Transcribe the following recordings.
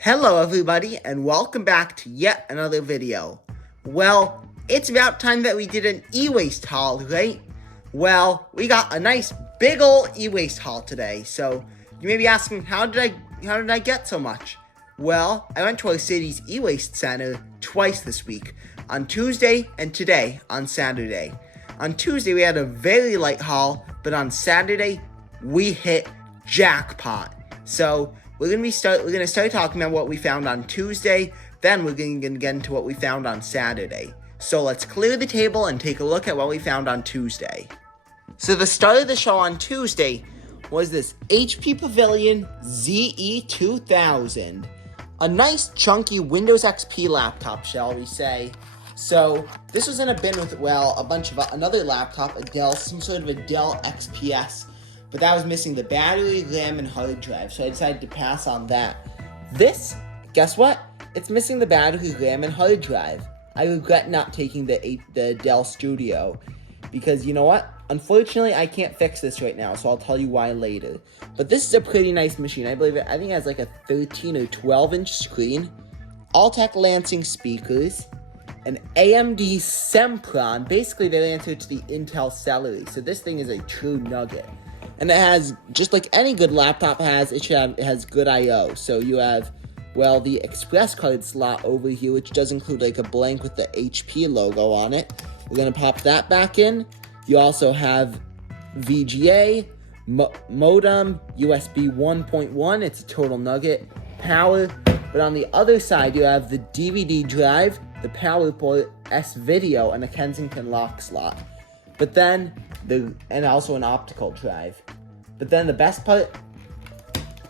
Hello everybody, and welcome back to yet another video. Well, it's about time that we did an e-waste haul, right? Well, we got a nice big ol' e-waste haul today, so you may be asking, how did I get so much? Well, I went to our city's e-waste center twice this week, on Tuesday and today on Saturday. On Tuesday we had a very light haul, but on Saturday we hit jackpot. So we're gonna start talking about what we found on Tuesday, then we're gonna get into what we found on Saturday. So let's clear the table and take a look at what we found on Tuesday. So the start of the show on Tuesday was this HP Pavilion ZE2000. A nice chunky Windows XP laptop, shall we say. So this was in a bin with, well, a bunch of another laptop, a Dell, some sort of a Dell XPS. But that was missing the battery, RAM, and hard drive, so I decided to pass on that. This, guess what? It's missing the battery, RAM, and hard drive. I regret not taking the Dell Studio, because you know what? Unfortunately, I can't fix this right now, so I'll tell you why later. But this is a pretty nice machine. I think it has like a 13 or 12-inch screen, Altec Lansing speakers, an AMD Sempron. Basically, they answer to the Intel Celery, so this thing is a true nugget. And it has, just like any good laptop has, it has good I/O. So you have, well, the express card slot over here, which does include like a blank with the HP logo on it. We're going to pop that back in. You also have VGA, modem, USB 1.1. It's a total nugget. Power. But on the other side, you have the DVD drive, the power port, S-Video, and a Kensington lock slot. But then, and also an optical drive. But then the best part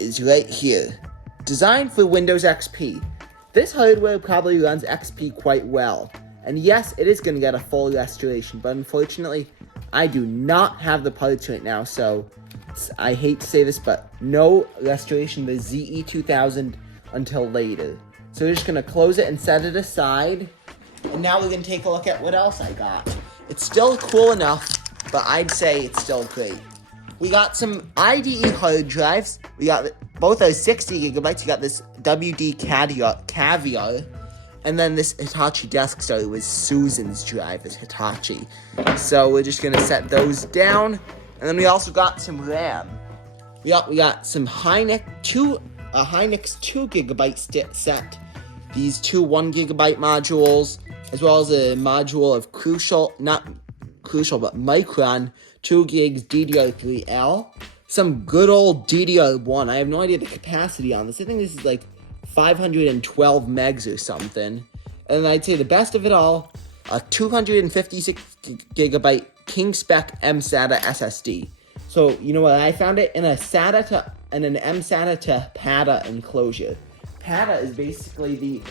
is right here. Designed for Windows XP. This hardware probably runs XP quite well. And yes, it is going to get a full restoration, but unfortunately, I do not have the parts right now, so I hate to say this, but no restoration of the ZE2000 until later. So we're just going to close it and set it aside. And now we're going to take a look at what else I got. It's still cool enough, but I'd say it's still great. We got some IDE hard drives. We got both are 60 gigabytes. You got this WD Caviar. And then this Hitachi desk starter was Susan's drive at Hitachi. So we're just going to set those down. And then we also got some RAM. We got some Hynix 2 gigabyte set. These two 1 gigabyte modules, as well as a module of Micron 2 gigs DDR3L. Some good old DDR1. I have no idea the capacity on this. I think this is like 512 megs or something. And I'd say the best of it all, a 256 gigabyte King Spec mSATA SSD. So, you know what? I found it in an mSATA to PATA enclosure. PATA is basically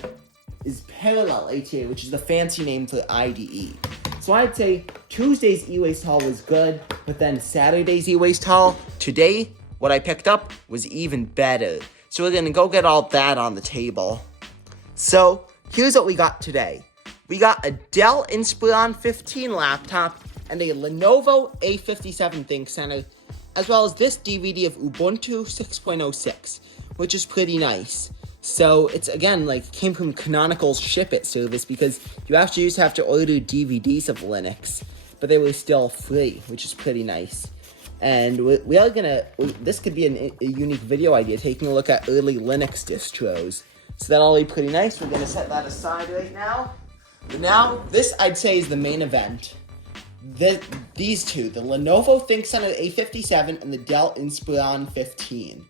parallel ATA, which is the fancy name for IDE. So I'd say Tuesday's e-waste haul was good, but then Saturday's e-waste haul, today, what I picked up was even better. So we're going to go get all that on the table. So here's what we got today. We got a Dell Inspiron 15 laptop and a Lenovo A57 ThinkCentre, as well as this DVD of Ubuntu 6.06, which is pretty nice. So it's, again, like, came from Canonical's Ship It service, because you actually used to have to order DVDs of Linux, but they were still free, which is pretty nice. And we are gonna, this could be a unique video idea, taking a look at early Linux distros. So that'll be pretty nice. We're gonna set that aside right now. But now, this I'd say is the main event. These two, the Lenovo ThinkCentre A57 and the Dell Inspiron 15.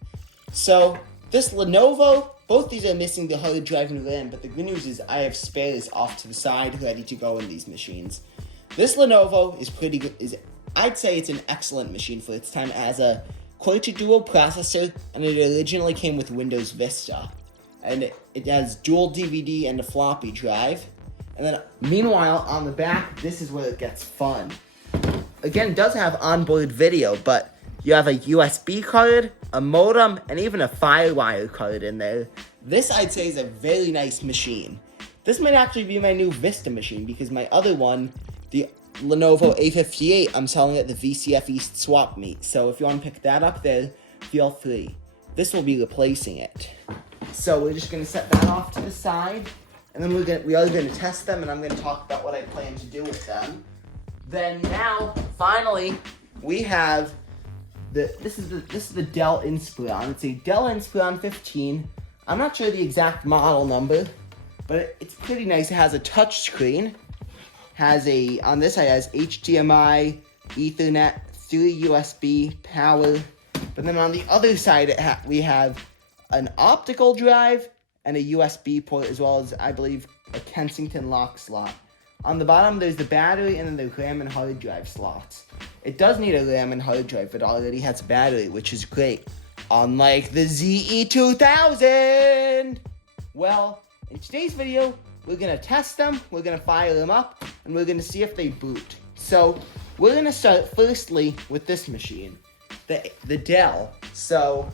So this Lenovo, both these are missing the hard drive and RAM, but the good news is I have spares off to the side ready to go in these machines. This Lenovo is pretty good. I'd say it's an excellent machine for its time. It has a Core 2 Duo processor, and it originally came with Windows Vista. And it has dual DVD and a floppy drive. And then, meanwhile, on the back, this is where it gets fun. Again, it does have onboard video, but you have a USB card, a modem, and even a FireWire card in there. This, I'd say, is a very nice machine. This might actually be my new Vista machine, because my other one, the Lenovo A58, I'm selling at the VCF East Swap Meet. So if you want to pick that up there, feel free. This will be replacing it. So we're just gonna set that off to the side, and then we are gonna test them, and I'm gonna talk about what I plan to do with them. Then now, finally, we have this is the Dell Inspiron. It's a Dell Inspiron 15. I'm not sure the exact model number, but it's pretty nice. It has a touch screen. On this side has HDMI, Ethernet, 3 USB, power. But then on the other side, we have an optical drive and a USB port, as well as, I believe, a Kensington lock slot. On the bottom, there's the battery and then the RAM and hard drive slots. It does need a RAM and hard drive, but it already has a battery, which is great. Unlike the ZE2000! Well, in today's video, we're going to test them, we're going to fire them up, and we're going to see if they boot. So, we're going to start firstly with this machine, the Dell. So,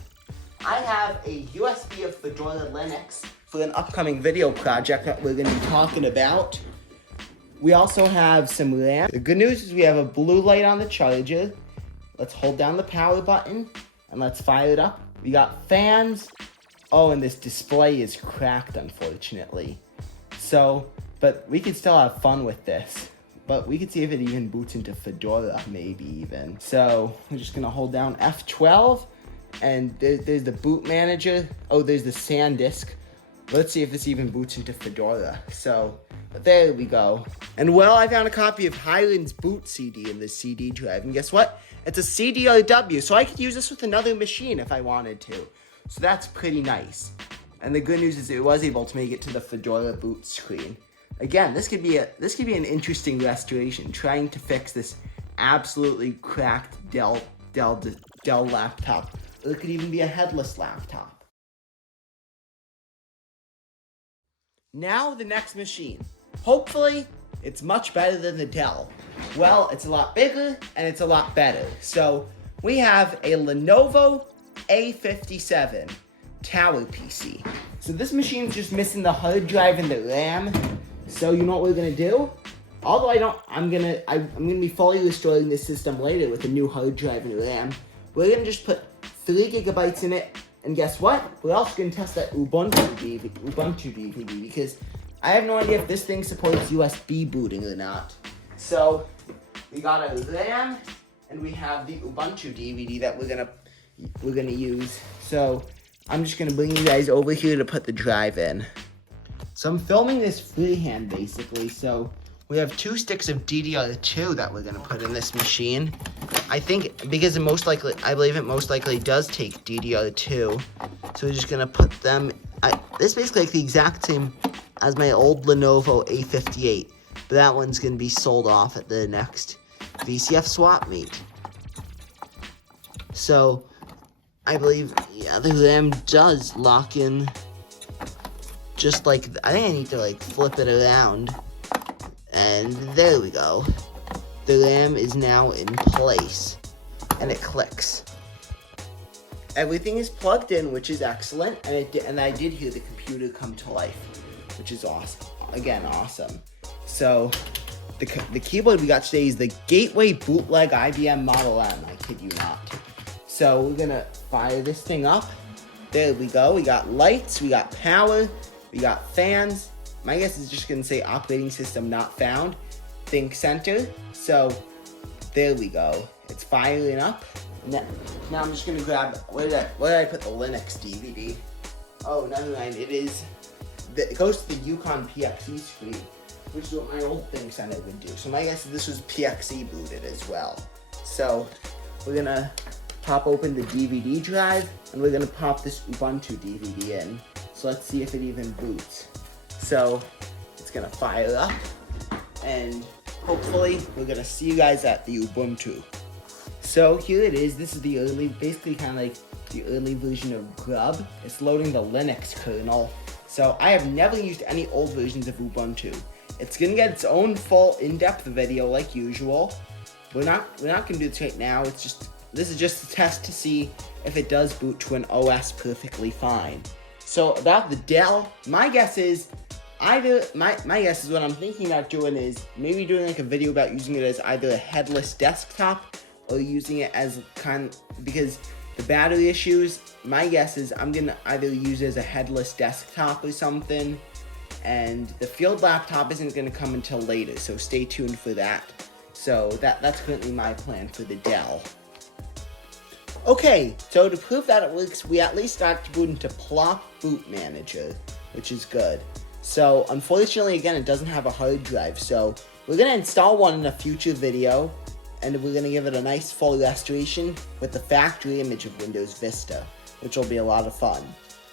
I have a USB of Fedora Linux for an upcoming video project that we're going to be talking about. We also have some RAM. The good news is we have a blue light on the charger. Let's hold down the power button, and let's fire it up. We got fans. Oh, and this display is cracked, unfortunately. So, but we could still have fun with this. But we could see if it even boots into Fedora, maybe even. So, we're just gonna hold down F12, and there's the boot manager. Oh, there's the SanDisk. Let's see if this even boots into Fedora. So, but there we go. And well, I found a copy of Highland's boot CD in this CD drive. And guess what? It's a CDRW, so I could use this with another machine if I wanted to. So that's pretty nice. And the good news is it was able to make it to the Fedora boot screen. Again, this could be an interesting restoration, trying to fix this absolutely cracked Dell laptop. Or it could even be a headless laptop. Now the next machine. Hopefully, it's much better than the Dell. Well, it's a lot bigger and it's a lot better. So we have a Lenovo A57 tower PC. So this machine's just missing the hard drive and the RAM. So you know what we're gonna do? Although I'm gonna be fully restoring this system later with a new hard drive and RAM. We're gonna just put 3 gigabytes in it, and guess what? We're also gonna test that Ubuntu DVD because I have no idea if this thing supports USB booting or not. So we got a RAM, and we have the Ubuntu DVD that we're gonna use. So I'm just gonna bring you guys over here to put the drive in. So I'm filming this freehand basically. So we have 2 sticks of DDR2 that we're gonna put in this machine. I think because I believe it most likely does take DDR2. So we're just gonna put them. This is basically like the exact same as my old Lenovo A58, but that one's gonna be sold off at the next VCF Swap Meet. So I believe, yeah, the RAM does lock in. Just like, I think I need to like flip it around, and there we go. The RAM is now in place, and it clicks. Everything is plugged in, which is excellent, and I did hear the computer come to life, which is awesome. Again, awesome. So the keyboard we got today is the Gateway Bootleg IBM Model M. I kid you not. So we're gonna fire this thing up. There we go. We got lights. We got power. We got fans. My guess is just gonna say operating system not found. ThinkCentre. So there we go. It's firing up. Now I'm just gonna grab. Where did I put the Linux DVD? Oh, never mind. It goes to the Yukon PXE screen, which is what my old ThinkCentre would do. So my guess is this was PXE booted as well. So we're gonna pop open the DVD drive, and we're gonna pop this Ubuntu DVD in. So let's see if it even boots. So it's gonna fire up, and hopefully we're gonna see you guys at the Ubuntu. So here it is. This is the basically kind of like the early version of Grub. It's loading the Linux kernel. So I have never used any old versions of Ubuntu. It's gonna get its own full in-depth video like usual. We're not gonna do this right now. This is just a test to see if it does boot to an OS perfectly fine. So about the Dell, my guess is what I'm thinking about doing is maybe doing like a video about using it as either a headless desktop or using it as because The battery issues, my guess is I'm going to either use it as a headless desktop or something. And the field laptop isn't going to come until later, so stay tuned for that. So that's currently my plan for the Dell. Okay, so to prove that it works, we at least got to boot into Plop Boot Manager, which is good. So unfortunately, again, it doesn't have a hard drive, so we're going to install one in a future video, and we're going to give it a nice full restoration with the factory image of Windows Vista, which will be a lot of fun.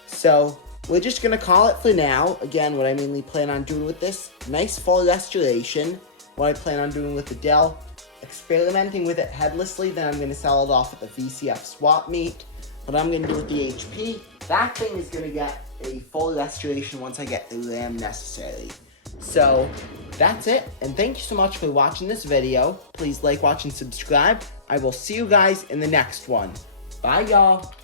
So we're just going to call it for now. Again, what I mainly plan on doing with this, nice full restoration. What I plan on doing with the Dell, experimenting with it headlessly, then I'm going to sell it off at the VCF Swap Meet. What I'm going to do with the HP, that thing is going to get a full restoration once I get the RAM necessary. So that's it, and thank you so much for watching this video. Please like, watch, and subscribe. I will see you guys in the next one. Bye, y'all.